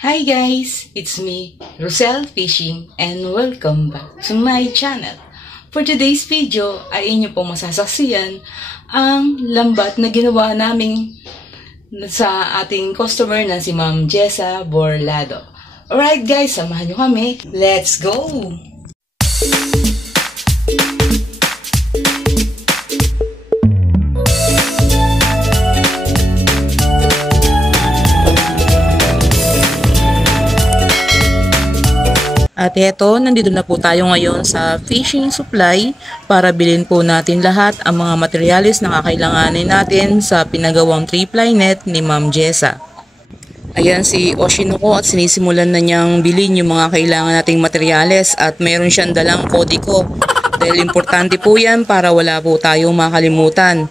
Hi guys! It's me, Rosel Fishing, and welcome back to my channel. For today's video ay inyo pong masasaksiyan ang lambat na ginawa namin sa ating customer na si Ma'am Jessa Borlado. Alright guys, samahan nyo kami. Let's go! At eto, nandito na po tayo ngayon sa fishing supply para bilhin po natin lahat ang mga materyales na kakailanganin natin sa pinagawang 3-ply net ni Ma'am Jessa. Ayan si Oshinoko at sinisimulan na niyang bilhin yung mga kailangan nating materyales at meron siyang dalang kodiko. Dahil importante po yan para wala po tayong makalimutan.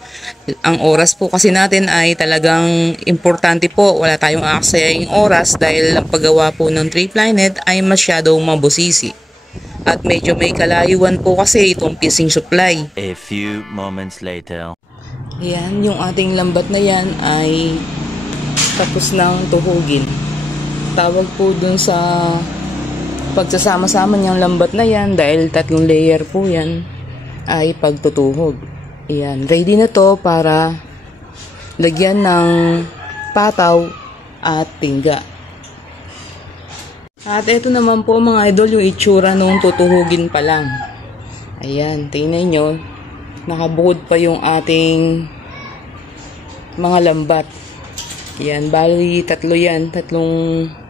Ang oras po kasi natin ay talagang importante po. Wala tayong aaksayang oras dahil ang paggawa po ng 3-ply net ay masyadong mabusisi. At medyo may kalayuan po kasi itong fishing supply. A few moments later. Yan, yung ating lambat na yan ay tapos ng tuhugin. Tawag po dun sa pagsasama-sama niyang lambat na yan dahil 3 layer po yan ay pagtutuhog. Ayan, ready na to para lagyan ng pataw at tingga. At ito naman po mga idol yung itsura nung tutuhugin pa lang. Ayan, tingnan nyo, nakabukod pa yung ating mga lambat. Ayan, bali 3 yan, 3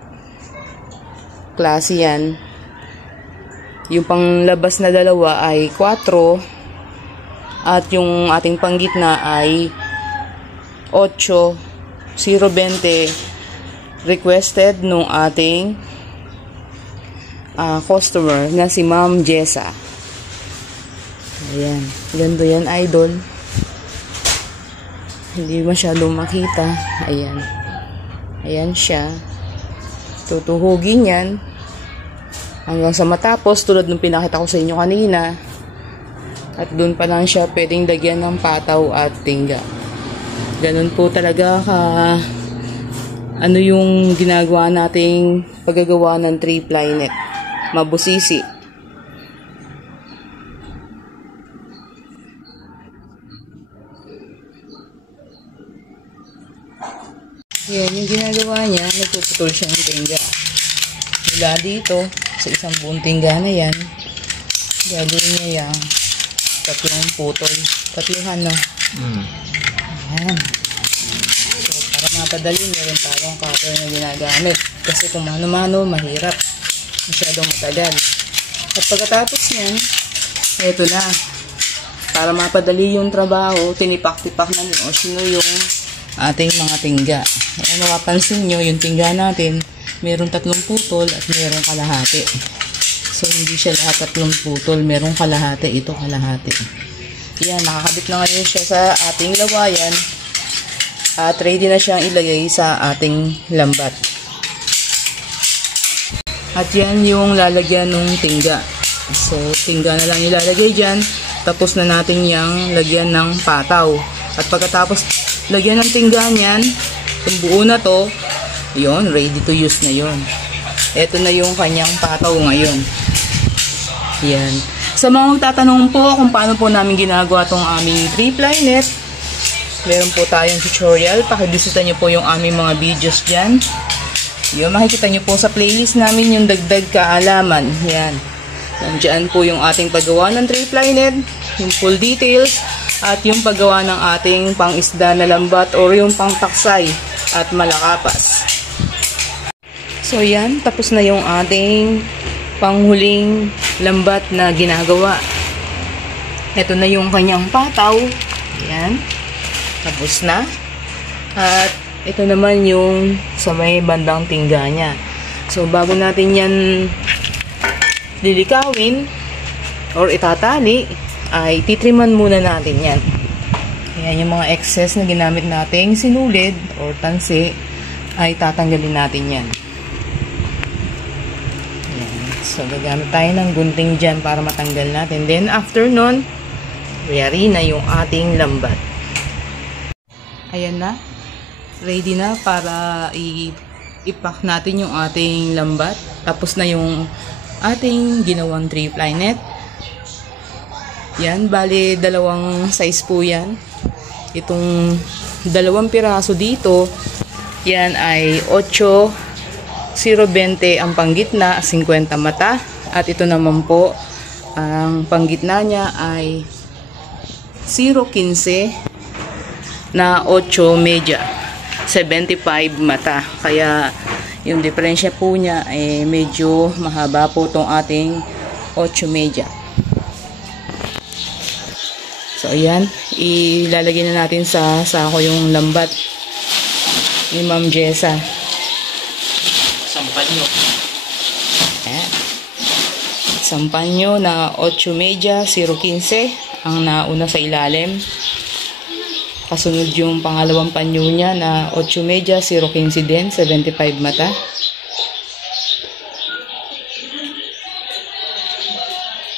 klase yan. Yung panglabas na 2 ay 4 at yung ating panggitna ay 8, 0.20 requested nung ating customer na si Ma'am Jessa. Ayan, ganda yan idol, hindi masyadong makita. Ayan, ayan siya, tutuhugin yan hanggang sa matapos tulad ng pinakita ko sa inyo kanina, at doon pa lang siya pwedeng lagyan ng pataw at tingga. Ganun po talaga ano yung ginagawa nating paggagawa ng 3-ply net, mabusisi. Yan yung ginagawa niya, nagpuputol siya ng tingga mula dito sa isang buong tingga na yan. Gagawin niya yung 3 putol, 3 no? Ayan. So para mapadali, meron tayong cutter na ginagamit kasi kung mano-mano mahirap, masyadong matagal. At pagkatapos yan, eto na, para mapadali yung trabaho, tinipak-tipak na ni Oshino yung ating mga tingga. Ayan, mapapansin nyo yung tingga natin, merong 3 putol at merong kalahati. So hindi siya lahat 3 putol, merong kalahati, ito kalahati. Yan, nakakabit na ngayon siya sa ating lawayan at ready na siyang ilagay sa ating lambat. At yan yung lalagyan ng tingga. So tingga na lang ilalagay dyan, tapos na natin yung lagyan ng pataw. At pagkatapos lagyan ng tingga niyan, yung buo na to, yun, ready to use na yun. Ito na yung kanyang pataw ngayon. Yan. Sa mga magtatanong po kung paano po namin ginagawa tong aming 3-ply net, meron po tayong tutorial. Pakibisita nyo po yung aming mga videos dyan. Yung makikita nyo po sa playlist namin yung dagdag kaalaman. Yan. Nandiyan po yung ating paggawa ng 3-ply net, yung full details, at yung paggawa ng ating pang-isda na lambat or yung pang-taksay at malakapas. So yan, tapos na yung ating panghuling lambat na ginagawa. Ito na yung kanyang pataw. Yan, tapos na. At ito naman yung sa may bandang tingga niya. So bago natin yan lilikawin or itatali, ay titriman muna natin yan. Ayan, yung mga excess na ginamit nating sinulid or tansi ay tatanggalin natin yan. Ayan. So gagamit tayo ng gunting dyan para matanggal natin. Then after nun, ready na yung ating lambat. Ayan na, ready na para ipack natin yung ating lambat. Tapos na yung ating ginawang 3-ply net. Yan, bali dalawang size po yan. Itong dalawang piraso dito, yan ay 8.020 ang panggitna, 50 mata. At ito naman po, ang panggitna niya ay 0.15 na 8 media, 75 mata. Kaya yung diferensya po niya ay medyo mahaba po itong ating 8 media. So ayan, ilalagay na natin sa sako yung lambat ni Ma'am Jessa. Sampan nyo. Ayan. Sampan nyo na 8 media, 0.15 ang nauna sa ilalim. Kasunod yung pangalawang panyo niya na 8 media, 0.15 din, 75 mata.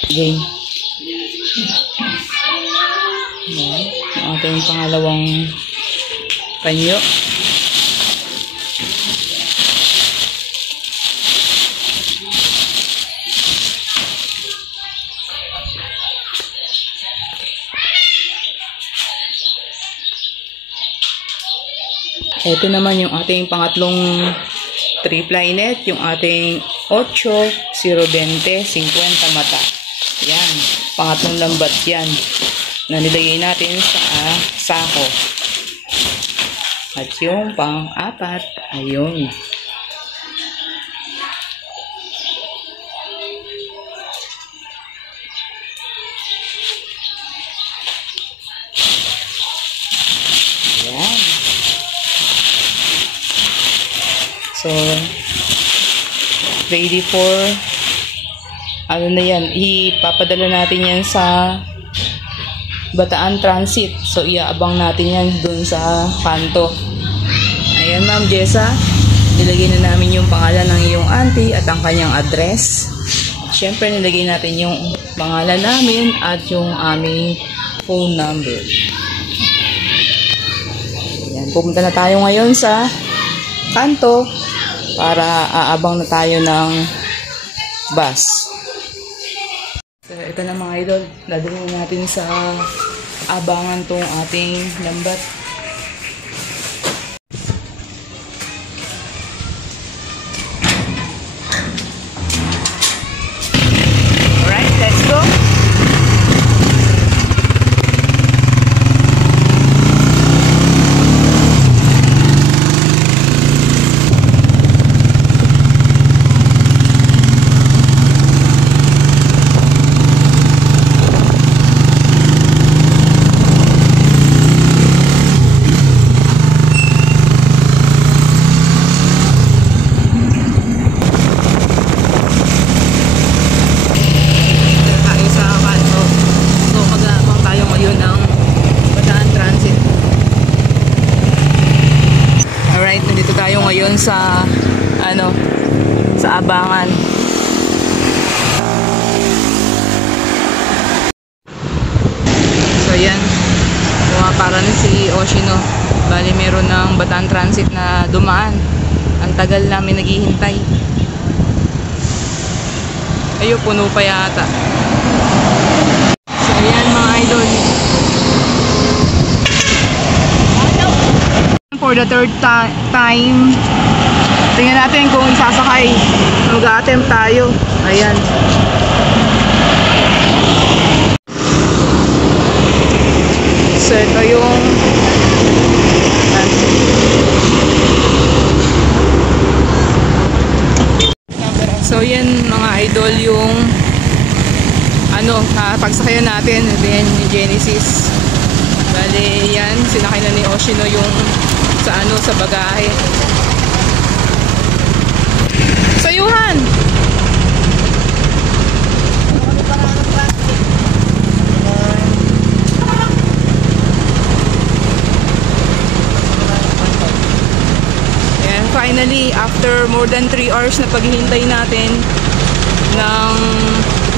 Game. Ayan, yung ating pangalawang panyo. Ito naman yung ating pangatlong 3-ply net, yung ating 8.020, 50 mata. Yan, pangatlong lambat yan na nilagay natin sa sako. At yung pang-apat, ayun. So, ready for, ano na yan, ipapadala natin yan sa Bataan Transit. So, iaabang natin yan dun sa kanto. Ayan, Ma'am Jessa, nilagay na namin yung pangalan ng iyong auntie at ang kanyang address. Siyempre, nilagay natin yung pangalan namin at yung aming phone number. Ayan, pupunta na tayo ngayon sa kanto para aabang na tayo ng bus. So, ito na mga idol. Dadalhin natin sa abangan tong ating lambat. Alright, let's go! Sa sa abangan. So yan, para na si Oshino. Bali meron ng Bataan Transit na dumaan. Ang tagal namin naghihintay. Ayun, puno pa yata. So yan mga idol, for the third time. Tingnan natin kung isasakay. Mag-attempt tayo. Ayan. So ito yung so yan mga idol yung pagsakayan natin. Then yung Genesis. Bale yan, sinakay na ni Oshino yung sa bagahe. Sayuhan! Ayan, finally, after more than 3 hours na paghihintay natin ng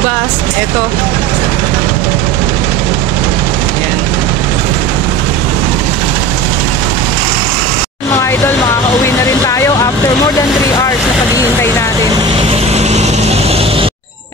bus, eto. Ayan. Mga idol, makakauwi na rin tayo after more than 3 hours na paghihintay natin.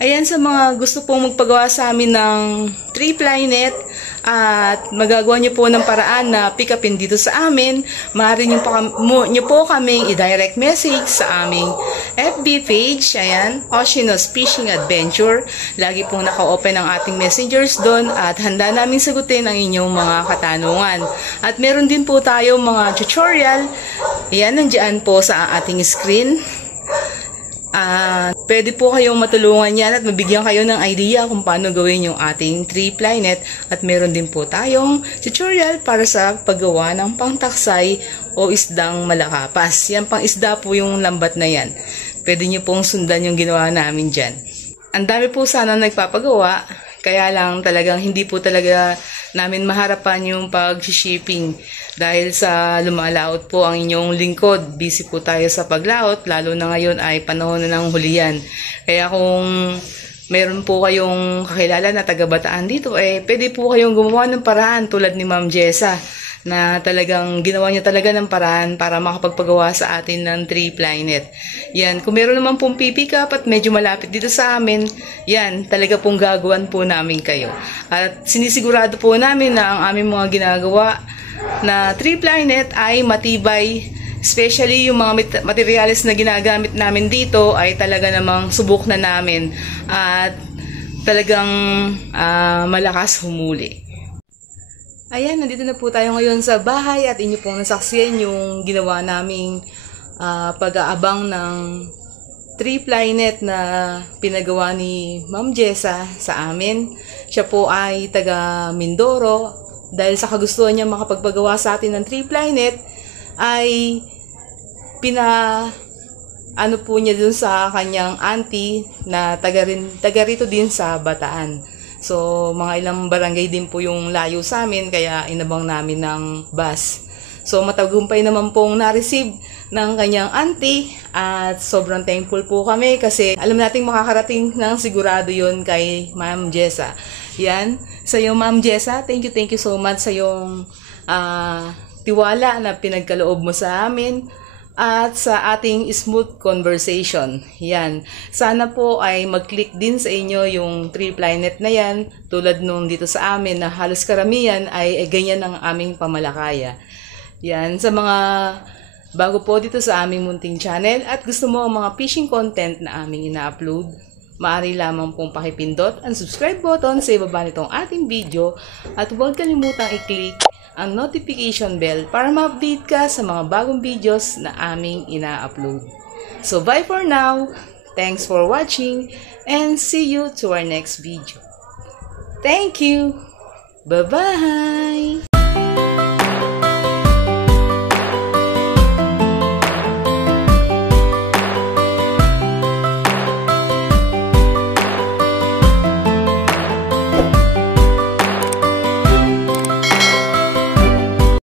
Ayan, sa mga gusto pong magpagawa sa amin ng 3-ply net at magagawa nyo po ng paraan na pick upin dito sa amin, maaari nyo po kaming i-direct message sa aming FB page, ayan, Oceanos Fishing Adventure. Lagi pong naka-open ang ating messengers doon at handa namin sagutin ang inyong mga katanungan. At meron din po tayo mga tutorial, ayan, nandiyan po sa ating screen. Pwede po kayong matulungan yan at mabigyan kayo ng idea kung paano gawin yung ating 3-ply net. At meron din po tayong tutorial para sa paggawa ng pangtaksay o isdang malakapas. Yan, pang isda po yung lambat na yan. Pwede nyo pong sundan yung ginawa namin dyan. Ang dami po sana nagpapagawa, kaya lang talagang hindi po talaga namin maharapan yung pag-shipping dahil sa lumalaot po ang inyong lingkod. Busy po tayo sa paglaot, lalo na ngayon ay panahon na ng hulihan. Kaya kung meron po kayong kakilala na taga-Bataan dito, pwede po kayong gumawa ng paraan tulad ni Ma'am Jessa na talagang ginawa niya talaga ng paraan para makapagpagawa sa atin ng 3-ply net. Yan, kung meron naman pong pipick up at medyo malapit dito sa amin, yan, talaga pong gagawan po namin kayo. At sinisigurado po namin na ang aming mga ginagawa na 3-ply net ay matibay, especially yung mga materials na ginagamit namin dito ay talaga namang subok na namin at talagang malakas humuli. Ayan, nandito na po tayo ngayon sa bahay at inyo pong nasaksiyan yung ginawa naming pag-aabang ng 3-ply net na pinagawa ni Ma'am Jessa sa amin. Siya po ay taga Mindoro. Dahil sa kagustuhan niya makapagpagawa sa atin ng 3-ply net, ay ano po niya dun sa kanyang auntie na taga rito din sa Bataan. So, mga ilang barangay din po yung layo sa amin, kaya inabang namin ng bus. So, matagumpay naman pong na-receive ng kanyang auntie at sobrang thankful po kami kasi alam nating makakarating ng sigurado yun kay Ma'am Jessa. Yan, sa iyo Ma'am Jessa, thank you so much sa yung tiwala na pinagkaloob mo sa amin at sa ating smooth conversation. Yan. Sana po ay mag-click din sa inyo yung 3-ply net na yan, tulad nung dito sa amin na halos karamihan ay ganyan ang aming pamalakaya. Yan. Sa mga bago po dito sa aming munting channel at gusto mo ang mga fishing content na aming ina-upload, maaari lamang pong pakipindot ang subscribe button sa ibaba nitong ating video at huwag kalimutang i-click ang notification bell para ma-update ka sa mga bagong videos na aming ina-upload. So bye for now, thanks for watching, and see you to our next video. Thank you! Bye-bye!